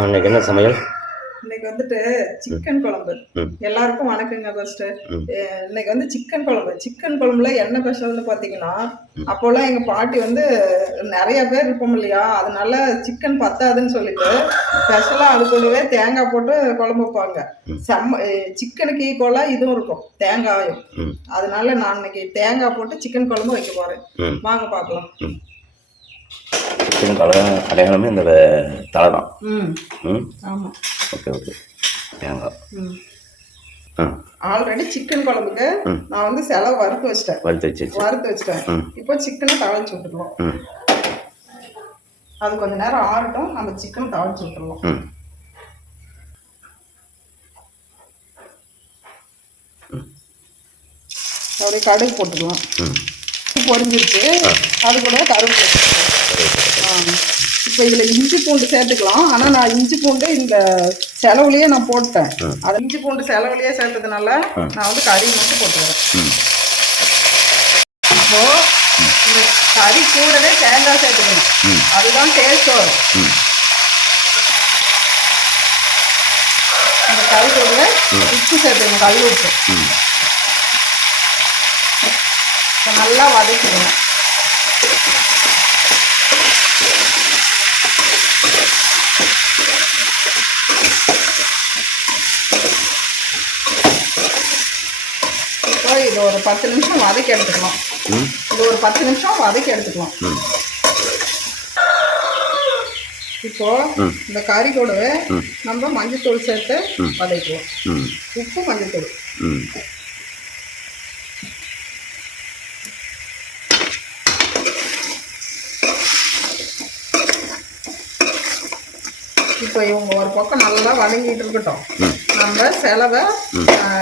இன்னைக்கு என்ன சமையல்? இன்னைக்கு வந்துட்டு சிக்கன் குழம்பு. எல்லாருக்கும் வணக்கங்க ஃபர்ஸ்ட். இன்னைக்கு வந்து சிக்கன் குழம்பு. சிக்கன் குழம்புல என்ன ஸ்பெஷல்னு பாத்தீங்கன்னா அப்போல்லாம் எங்க பாட்டி வந்து நிறைய பேர் இருப்போம் இல்லையா? அதனால சிக்கன் பத்தாதுன்னு சொல்லிட்டு ஸ்பெஷலா அது கூடவே தேங்காய் போட்டு குழம்பு வைப்பாங்க. செம்ம சிக்கனுக்கு ஈக்குவலா இதுவும் இருக்கும். தேங்காயும். அதனால நான் இன்னைக்கு தேங்காய் போட்டு சிக்கன் குழம்பு வைக்க போறேன். வாங்க பார்க்கலாம் சிக்கன் கல அடையாளமே இந்த தலை தான் ம். Okay okay. தேங்காய். ம். ஆல்ரெடி சிக்கன் குழம்புக்கு. நான் வந்து செலவு வறுத்து வச்சிட்டேன். வறுத்து வச்சிருச்சு வறுத்து வச்சிட்டேன். இப்போ சிக்கனை தாளிச்சு விட்டுருவோம். அது கொஞ்ச நேரம் ஆறட்டும் நம்ம சிக்கன் தாளிச்சு விட்டுருவோம். அப்படியே கடுகு போட்டுக்கலாம். ம் பொரிஞ்சிருச்சு அது கூட கருவேப்பிலை இப்போ இதில் இஞ்சி பூண்டு சேர்த்துக்கலாம். ஆனால் நான் இஞ்சி பூண்டு இந்த செலவுலயே நான் போட்டேன். அது இஞ்சி பூண்டு செலவுலயே சேர்த்ததுனால. நான் வந்து கறி மட்டும் போட்டுக்கிறேன் ம். இப்போ இந்த கறி கூடவே தேங்காய் சேர்த்துக்கணும். அதுதான் டேஸ்ட் வரும். இந்த கறி கூடவே உப்பு சேர்த்துக்கணும் கல் உப்பு நல்லா வதக்கிடணும் இப்போ இது ஒரு பத்து நிமிஷம் வதக்கி எடுத்துக்கலாம். இது ஒரு பத்து நிமிஷம் வதக்கி எடுத்துக்கலாம். இப்போ. இந்த கறி கூடவே ம். நம்ம மஞ்சத்தூள் சேர்த்து ம். வதக்குவோம். உப்பு மஞ்சத்தூள். ம். இப்போ இவங்க ஒரு பக்கம் நல்லா வதங்கிட்டு இருக்கட்டும். நம்ம செலவை.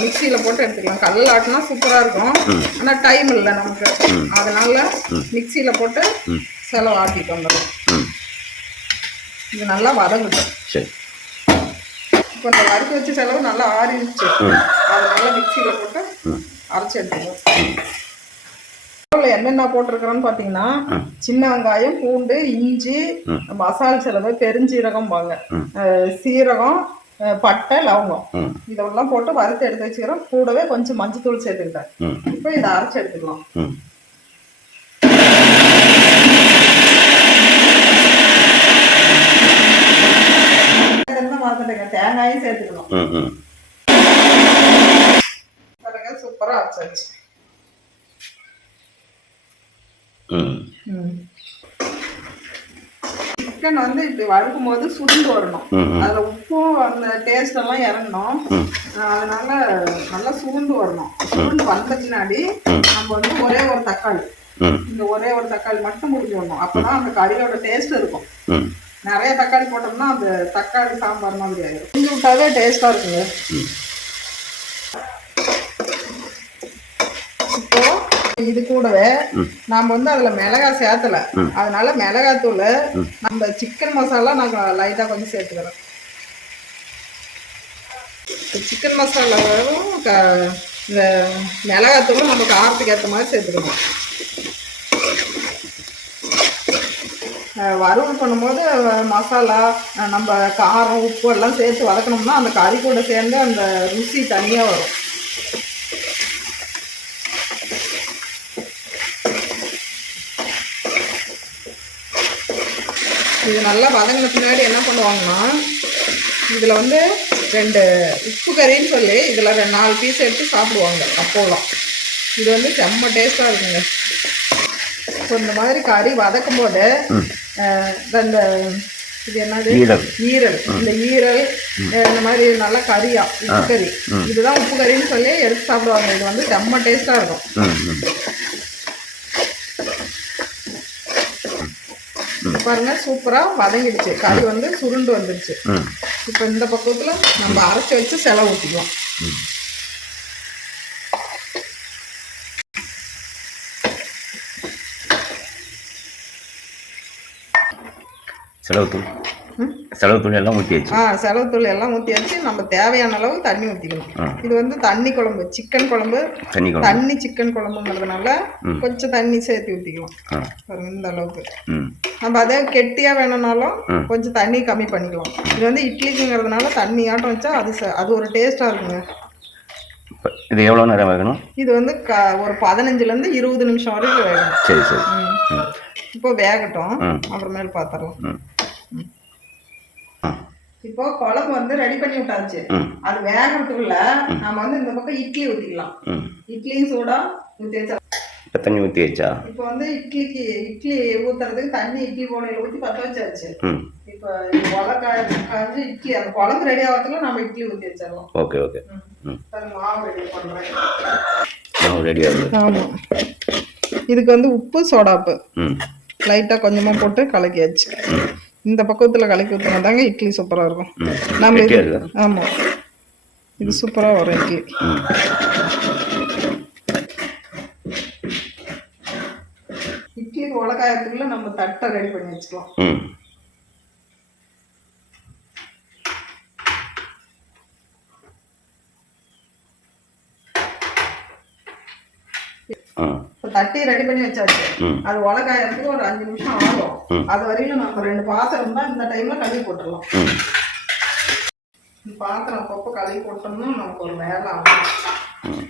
மிக்சியில் போட்டு எடுத்துக்கலாம் கல்லில் ஆட்டினா சூப்பராக இருக்கும். ஆனால் டைம் இல்லை நமக்கு. அதனால. மிக்சியில் போட்டு செலவு ஆட்டிட்டு வந்துடும் இது நல்லா வதங்கட்டும் சரி இப்போ இந்த வறுத்து வச்ச செலவு நல்லா ஆறிடுச்சு அதனால மிக்சியில் போட்டு அரைச்சி எடுத்துக்குவோம் குழம்புல என்னென்ன போட்டிருக்கிறோன்னு பார்த்தீங்கன்னா. சின்ன வெங்காயம் பூண்டு இஞ்சி. மசால் செலவு பெருஞ்சீரகம் பாங்க ம். சீரகம் பட்டை லவங்கம். இதெல்லாம் போட்டு வறுத்து எடுத்து வச்சுக்கிறோம். கூடவே கொஞ்சம் மஞ்சத்தூள் சேர்த்துக்கிட்டேன். இப்போ இதை அரைச்சி எடுத்துக்கலாம். மறந்துட்டேங்க தேங்காயும் சேர்த்துக்கணும். சூப்பராக அரைச்சாச்சு ம் சிக்கன் வந்து இப்படி வறுக்கும் போது சுருண்டு வரணும். அதில் உப்பும் அந்த டேஸ்ட் எல்லாம் இறங்கணும். அதனால நல்லா சுருண்டு வரணும். சுருண்டு வந்த பின்னாடி நம்ம வந்து ஒரே ஒரு தக்காளி. இந்த ஒரே ஒரு தக்காளி மட்டும் முடிஞ்சு வரணும். அப்பதான் அந்த கறியோட டேஸ்ட் இருக்கும். நிறைய தக்காளி போட்டோம்னா அந்த தக்காளி சாம்பார் மாதிரி ஆயிடும் செஞ்சு விட்டாவே டேஸ்டா இருக்குங்க ம் இப்போ இது கூடவே. நாம வந்து அதுல மிளகாய் சேர்த்தல. அதனால மிளகாத்தூள். நம்ம சிக்கன் மசாலா நாங்க லைட்டா கொஞ்சம் சேர்த்துக்கிறோம் சிக்கன் மசாலாவும் இந்த மிளகாத்தூளும் நம்ம காரத்துக்கு ஏற்ற மாதிரி சேர்த்துக்கணும் வறுவல் பண்ணும்போது மசாலா நம்ம காரம் உப்பு எல்லாம் சேர்த்து வதக்கணும்னா அந்த கறி கூட சேர்ந்து அந்த ருசி தனியாக வரும் இது நல்லா வதங்கின பின்னாடி என்ன பண்ணுவாங்கன்னா இதில் வந்து ரெண்டு உப்பு கறின்னு சொல்லி இதில் ரெண்டு நாலு பீஸ் எடுத்து சாப்பிடுவாங்க அப்போலாம். இது வந்து செம்ம டேஸ்ட்டாக இருக்குங்க. இப்போ இந்த மாதிரி கறி வதக்கும் போது இந்த இது என்னது? ஈரல். இந்த ஈரல் இந்த மாதிரி நல்லா கறியா உப்பு கறி. இதுதான் உப்பு கறின்னு சொல்லி எடுத்து சாப்பிடுவாங்க. இது வந்து செம்ம டேஸ்ட்டாக இருக்கும். பாருங்க சூப்பராக வதங்கிடுச்சு. கறி வந்து சுருண்டு வந்துடுச்சு இப்போ இந்த பக்கத்தில் நம்ம அரைச்சி வச்சு செலவு ஊற்றிக்கலாம் செலவு தூள். செலவு துணி எல்லாம் ஊற்றியாச்சு ஆ செலவுத்தூள் எல்லாம் ஊற்றியாச்சு நம்ம தேவையான அளவு தண்ணி ஊற்றிக்கணும். இது வந்து தண்ணி குழம்பு சிக்கன் குழம்பு. தண்ணி குழம்பு. தண்ணி சிக்கன் குழம்புங்கிறதுனால. கொஞ்சம் தண்ணி சேர்த்து ஊற்றிக்கலாம் பாருங்க இந்த அளவுக்கு. நம்ம அதே கெட்டியாக வேணும்னாலும். கொஞ்சம் தண்ணி கம்மி பண்ணிக்கலாம். இது வந்து இட்லிக்குங்கிறதுனால தண்ணி ஆட்டம் வச்சா அது அது ஒரு டேஸ்ட்டாக இருக்குங்க. இது எவ்வளோ நேரம் வேகணும்? இது வந்து க ஒரு பதினஞ்சுலேருந்து இருபது நிமிஷம் வரைக்கும் வேகணும். சரி சரி. இப்போ வேகட்டும். அப்புறமேல் பார்த்துடலாம் இப்போ குழம்பு வந்து ரெடி பண்ணி விட்டாச்சு. அது வேகறதுக்குள்ள நம்ம வந்து இந்த பக்கம் இட்லி ஊற்றிக்கலாம் ம். இட்லியும் சூடா ஊற்றி வச்சா இப்போ தண்ணி ஊற்றியாச்சா இப்போ வந்து இட்லிக்கு இட்லி ஊத்துறதுக்கு தண்ணி இட்லி போனையில ஊற்றி பற்ற வச்சாச்சு. இப்போ உலை காய காய்ச்சி இட்லி அந்த குழம்பு ரெடி ஆகிறதுக்குள்ள நம்ம இட்லி ஊற்றி வச்சிடலாம். Okay okay. மாவு ரெடி பண்ணுறேன் நான் ரெடி ஆகுது. ஆமாம் இதுக்கு வந்து உப்பு சோடாப்பு. ம். லைட்டாக கொஞ்சமாக போட்டு கலக்கியாச்சு. இந்த பக்கத்தில் கலக்கி ஊற்றினா தாங்க இட்லி சூப்பராக இருக்கும். நம்ம இது? ஆமாம் இது சூப்பராக வரும் இட்லி. இட்லி உலகாயத்துக்குள்ள நம்ம தட்டை ரெடி பண்ணி வச்சுக்கலாம். தட்டி ரெடி பண்ணி வச்சாச்சு. அது உலகாயத்துக்கு ஒரு அஞ்சு நிமிஷம் ஆகும். அது வரையிலும் நம்ம ரெண்டு பாத்திரம் தான் இந்த டைம்ல கழுவி போட்டுடலாம். ம். இந்த பாத்திரம் அப்பப்போ கழுவி போட்டோம்னா நமக்கு ஒரு வேலை ஆகும்.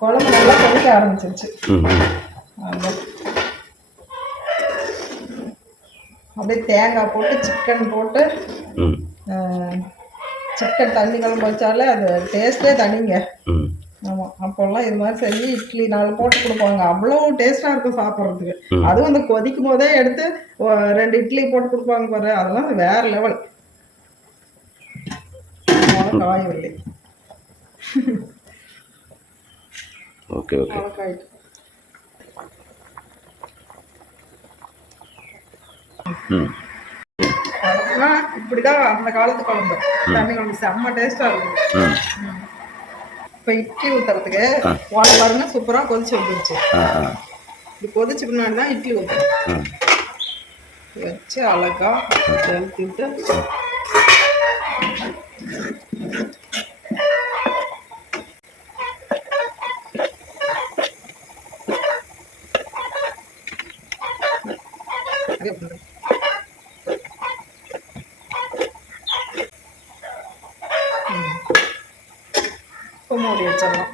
குழம்பு நல்லா கொதிக்க ஆரம்பிச்சிருச்சு. அப்படியே தேங்காய் போட்டு சிக்கன் போட்டு சிக்கன் தண்ணி குழம்பு வச்சாலே அது டேஸ்ட்டே தனிங்க. ஆமாம் அப்போல்லாம் இது மாதிரி செஞ்சு இட்லி நாலு போட்டு கொடுப்பாங்க. அவ்வளோ டேஸ்ட்டாக இருக்கும் சாப்பிட்றதுக்கு. அதுவும் அந்த கொதிக்கும் போதே எடுத்து ரெண்டு இட்லி போட்டு கொடுப்பாங்க பாரு. அதெல்லாம் வேற லெவல் காயவில்லை. ஓகே ஓகே ம். இப்படிதான் அந்த காலத்து குழம்பு. தண்ணி குழம்பு செம்ம டேஸ்ட்டாக இருக்கும். இப்போ இட்லி ஊற்றுறதுக்கு வாழை பாருங்க சூப்பராக கொதிச்சு வந்துருச்சு. இது கொதிச்சு பின்னாடி தான் இட்லி ஊற்றணும் ம் வச்சு அழகா விட்டு மூடி வச்சிடலாம்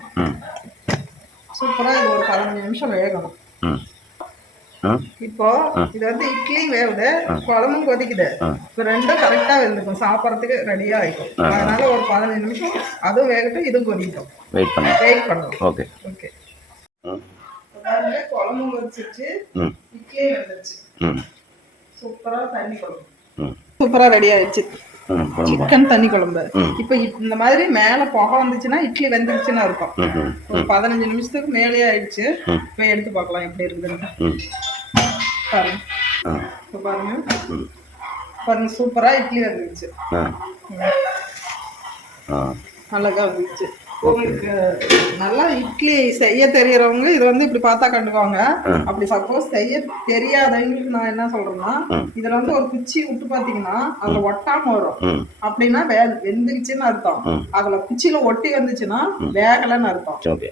சூப்பராக இது ஒரு பதினஞ்சு நிமிஷம் வேகணும். இப்போ இது வந்து இட்லியும் வேவுது குழம்பும் கொதிக்குது. இப்போ ரெண்டும் கரெக்டாக வெந்திருக்கும் சாப்பிட்றதுக்கு ரெடியாக ஆகிக்கும் அதனால ஒரு பதினஞ்சு நிமிஷம் அதுவும் வேகட்டும் இதுவும் கொதிக்கட்டும் வெயிட் பண்ணு வெயிட் பண்ணலாம் ஓகே ஓகே பாருங்க குழம்பும் கொதிச்சிச்சு ம். இட்லியும் வெந்துருச்சு. ம். சூப்பராக தண்ணி குழம்பு ம். சூப்பராக ரெடி ஆயிடுச்சு. சிக்கன் தண்ணி குழம்பு. இப்போ இந்த மாதிரி மேலே புகை வந்துச்சுன்னா இட்லி வெந்துருச்சுன்னு இருக்கும் ஒரு பதினஞ்சு நிமிஷத்துக்கு மேலேயே ஆயிடுச்சு. இப்போ எடுத்து பார்க்கலாம் எப்படி இருக்குதுன்னு பாருங்க. பாருங்க. பாருங்க சூப்பராக இட்லி வந்துருச்சு. அழகா வந்துச்சு. உங்களுக்கு நல்லா இட்லி செய்ய தெரியறவங்க இது வந்து இப்படி பார்த்தா கண்டுக்குவாங்க. அப்படி சப்போஸ் செய்ய தெரியாதவங்களுக்கு நான் என்ன சொல்றேன்னா. இதுல வந்து ஒரு குச்சி விட்டு பாத்தீங்கன்னா அதுல ஒட்டாம வரும். அப்படின்னா வே வெந்துருச்சுன்னு அர்த்தம். அதுல குச்சியில ஒட்டி வந்துச்சுன்னா வேகலைன்னு அர்த்தம். ஓகே.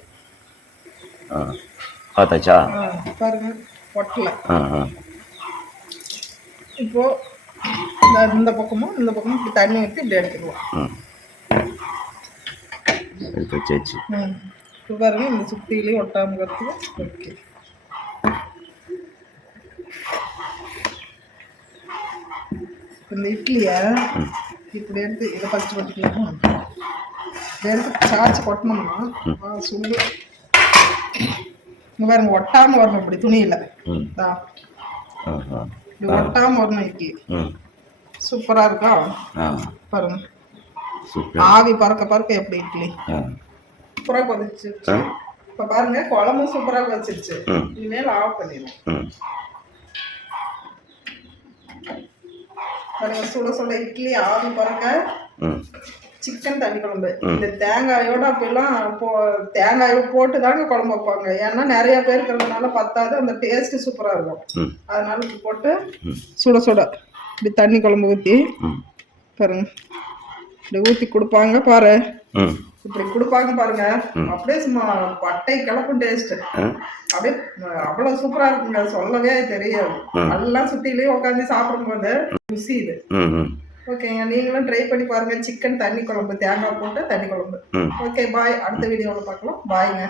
பார்த்தாச்சா? பாருங்க. ஒட்டல. இப்போ இந்த- பக்கமும் இந்த பக்கமும் இப்படி தண்ணி ஊற்றி இப்படி எடுத்துக்குவோம் எடுத்து வச்சாச்சு. இப்போ பாருங்க இந்த சுத்திலையும் ஒட்டாமங்கிறதுக்கு ஓகே இந்த இட்லியை இப்படி எடுத்து இதை ஃபஸ்ட்டு கொட்டிக்கலாமா இதை எடுத்து சாய்ச்சி கொட்டினோம்னா ஆ, சுண்டு இங்க பாருங்க ஒட்டாம வரணும் இப்படி துணியில ம் தா ஆ ஆ இப்படி ஒட்டாம வரணும் இட்லி ம் சூப்பரா இருக்கா பாருங்க ஆவி பறக்க பறக்க எப்படி இட்லி? ஆ. சூப்பரா கொதிச்சு. ஆ. இப்போ பாருங்க குழம்பும் சூப்பராக வச்சிருச்சு ம் இனிமேல் ஆஃப் பண்ணிடலாம். பாருங்க சுட சுட இட்லி ஆவி ம் சிக்கன் தண்ணி குழம்பு. இந்த தேங்காயோட அப்பெல்லாம் போ தேங்காயை போட்டு தாங்க குழம்பு வைப்பாங்க. ஏன்னா நிறைய பேர் இருக்கிறதுனால பத்தாது. அந்த டேஸ்ட் சூப்பராக இருக்கும். அதனால போட்டு. சுட சுட. இப்படி தண்ணி குழம்பு ஊற்றி பாருங்க. இப்படி ஊற்றி கொடுப்பாங்க பாரு. இப்படி கொடுப்பாங்க பாருங்க. அப்படியே சும்மா பட்டை கிளப்பும் டேஸ்ட் அப்படியே அவ்வளவு சூப்பரா இருக்குங்க. சொல்லவே தெரியாது. எல்லாம் சுத்திலேயே உட்காந்து சாப்பிடும்போது ருசி இது. ஓகேங்க நீங்களும் ட்ரை பண்ணி பாருங்க. சிக்கன் தண்ணி குழம்பு தேங்காய் போட்டு தண்ணி குழம்பு. ஓகே பாய் அடுத்த வீடியோவில் பார்க்கலாம். பாய்ங்க